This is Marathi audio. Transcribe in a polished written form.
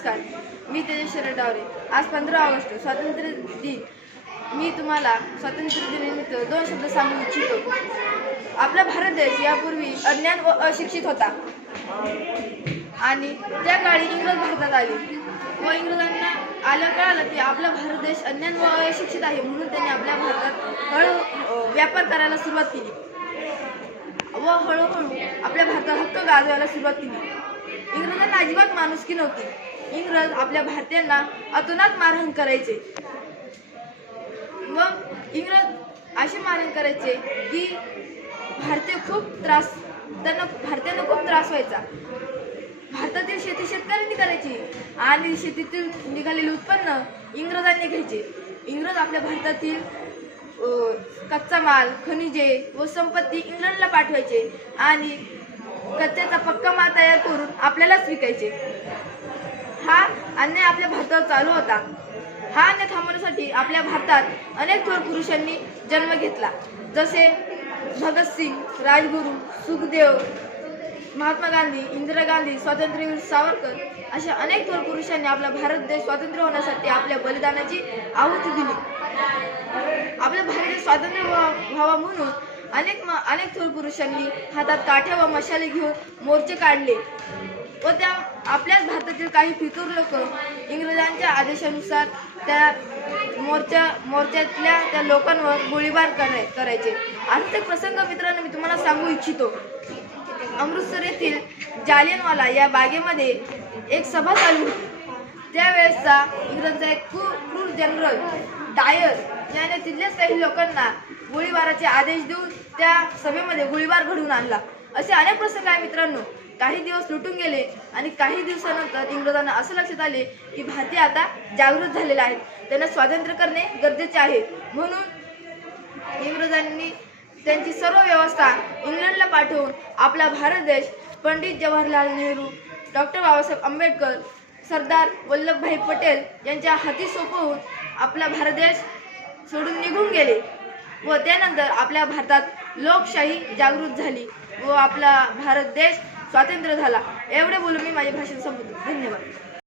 नमस्कार, मी तेजश्री डावरे। आज 15 ऑगस्ट स्वातंत्र्य दिन। मी तुम्हाला स्वातंत्र्य दिनानिमित्त 2 शब्द सांगू इच्छितो। आपला भारत देश यापूर्वी अज्ञान व अशिक्षित होता आणि त्या काळी इंग्रज भारतात आले व इंग्रजांना कळालं की आपला भारत देश अज्ञान व अशिक्षित आहे, म्हणून त्यांनी आपल्या भारतात हळूहळू व्यापार करायला सुरुवात केली व हळूहळू आपल्या भारतात हक्क गाजवायला सुरुवात केली। इंग्रजांना अजिबात माणुसकी नव्हती। इंग्रज आपल्या भारतीयांना अतोनात मारहाण करायचे। मग इंग्रज असे मारहाण करायचे की भारतीयांना खूप त्रास व्हायचा। भारतातील शेती शेतकऱ्यांनी करायची आणि शेतीतील निघालेले उत्पन्न इंग्रजांनी घ्यायचे। इंग्रज आपल्या भारतातील कच्चा माल, खनिजे व संपत्ती इंग्लंडला पाठवायचे आणि कच्च्याचा पक्का माल तयार करून आपल्यालाच विकायचे। हा अन्याय आपल्या भारतावर चालू होता। हा अन्याय थांबवण्यासाठी आपल्या भारतात अनेक थोर पुरुषांनी जन्म घेतला, जसे भगतसिंग, राजगुरू, सुखदेव, महात्मा गांधी, इंदिरा गांधी, स्वातंत्र्यवीर सावरकर अशा अनेक थोर पुरुषांनी आपला भारत देश स्वातंत्र्य होण्यासाठी आपल्या बलिदानाची आहुती दिली। आपल्या भारत देश स्वातंत्र्य व्हावा म्हणून अनेक थोर पुरुषांनी हातात काठ्या व मशाले घेऊन मोर्चे काढले व त्या आपल्याच भारतातील काही फितूर लोक इंग्रजांच्या आदेशानुसार त्या मोर्चातल्या त्या लोकांवर गोळीबार करायचे। असाच एक प्रसंग मित्रांनो मी तुम्हाला सांगू इच्छितो। अमृतसर येथील जालियनवाला या बागेमध्ये एक सभा चालू होती। त्यावेळेसचा इंग्रजांचा एक क्रूर जनरल डायर याने तिथल्याच काही लोकांना गोळीबाराचे आदेश देऊन त्या सभेमध्ये गोळीबार घडवून आणला। असे अनेक प्रसंग आहे मित्रांनो। काही दिवस लुटून गेले आणि काही दिवसानंतर इंग्रजांना असं लक्षात आले की भारतीय आता जागृत झालेले आहेत, त्यांना स्वातंत्र्य करणे गरजेचे आहे। म्हणून इंग्रजांनी त्यांची सर्व व्यवस्था इंग्लंडला पाठवून आपला भारत देश पंडित जवाहरलाल नेहरू, डॉक्टर बाबासाहेब आंबेडकर, सरदार वल्लभभाई पटेल यांच्या हाती सोपवून आपला भारत देश सोडून निघून गेले व त्यानंतर आपल्या भारतात लोकशाही जागृत झाली व आपला भारत देश स्वातंत्र्य झाला। एवढे बोलून मी माझे भाषण संपवतो। धन्यवाद।